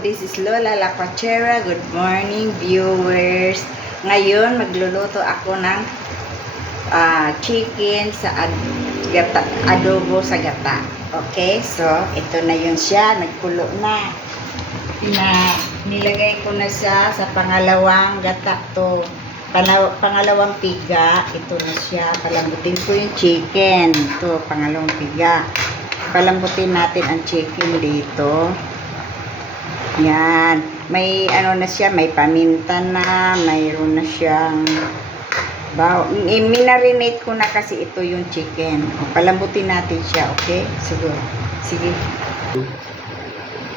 This is Lola La Cochera. Good morning, viewers. Ngayon, magluluto ako ng chicken sa adobo sa gata. Okay? So, ito na yun siya. Nagkulo na. Nilagay ko na siya sa pangalawang gata to. Pangalawang piga. Ito na siya. Palambutin ko yung chicken. Ito, pangalawang piga. Palambutin natin ang chicken dito. Yan. May ano na siya, may paminta na, mayroon na siyang minarinate ko na kasi ito yung chicken. O, palambutin natin siya, okay? Sige.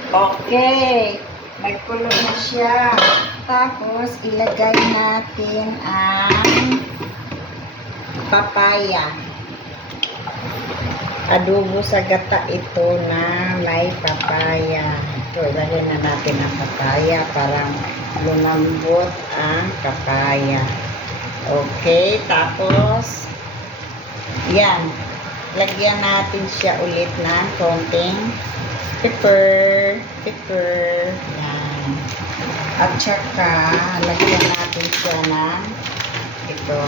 Okay. Nagkulo na siya. Tapos, ilagay natin ang papaya. Adobo sa gata ito na may papaya. Ito, ilagay na natin ang papaya para lumambot ang papaya. Okay, tapos yan, lagyan natin siya ulit ng konting pepper. Yan. At saka, lagyan natin siya ng ito.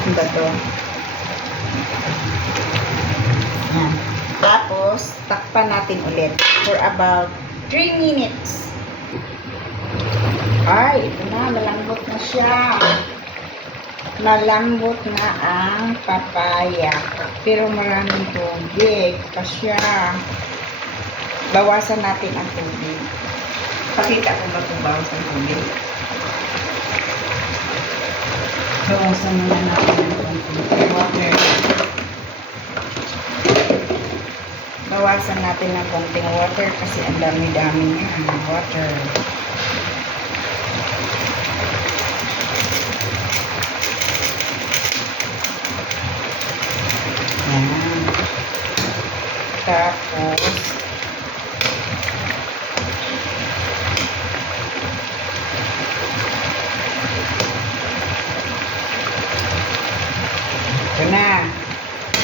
Ano ba ito? Yan. Tapos, takpan natin ulit for about 3 minutes. Ay, ito na. Malambot na siya. Malambot na ang papaya. Pero maraming tubig pa siya. Bawasan natin ang tubig. Pakita ko ba kung bawasan tubig? Bawasan muna natin ang tubig. Water. Bawasan natin ng konting water kasi ang dami-dami niya. Water. Yan. Tapos,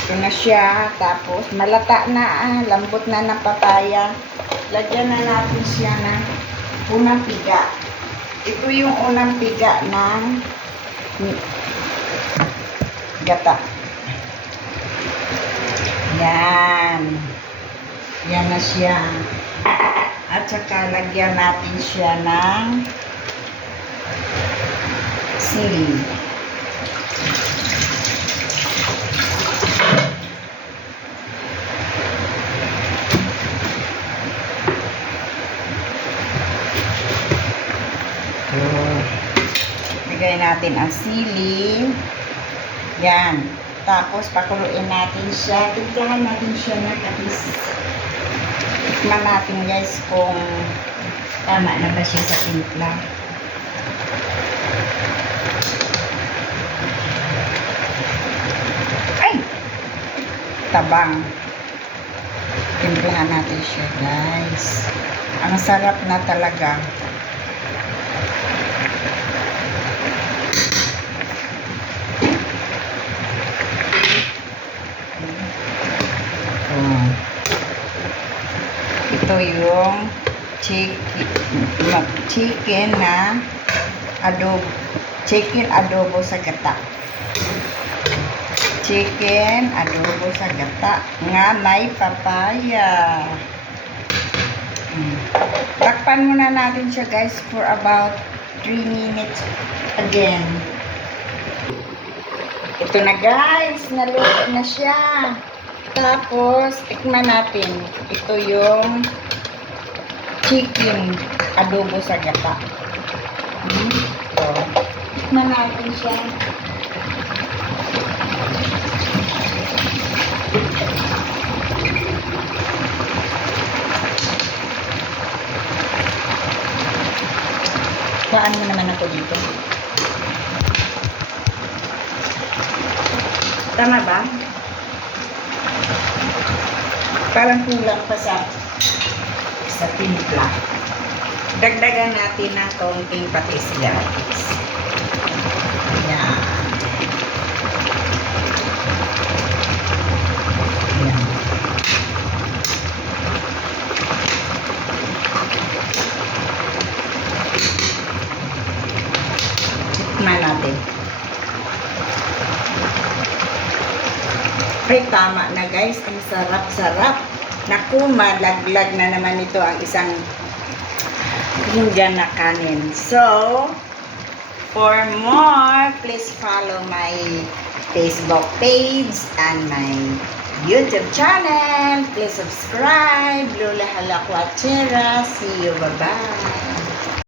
ito na siya. Tapos, malata na, lambot na ng papaya. Lagyan na natin siya ng unang piga. Ito yung unang piga ng gata. Yan. Yan na siya. At saka, lagyan natin siya ng sili. Lagay natin ang sili. Yan. Tapos, pakuluin natin siya. Tiglahan natin siya na kapis. Tikman natin guys kung tama na ba siya sa timpla. Ay! Tabang. Timplahan natin siya guys. Ang sarap na talaga. Ito yung chicken na adobo. Chicken adobo sa gata. Chicken adobo sa gata nga may papaya. Takpan muna natin siya guys for about 3 minutes again. Ito na guys, naluto na siya. Tapos, tikman natin. Ito yung chicken adobo sa gata. Ito. Tikman natin siya. Paan mo naman ako dito. Tama ba? Parang kulang pa sa timpla. Dagdagan natin ng kaunting patis guys. Yan. Yan. Tikman natin. Ay, tama na guys. Ang sarap-sarap. Naku, malaglag na naman ito ang isang pinggan na kanin. So, for more, please follow my Facebook page and my YouTube channel. Please subscribe. Lola Halakwachera. See you. Bye-bye.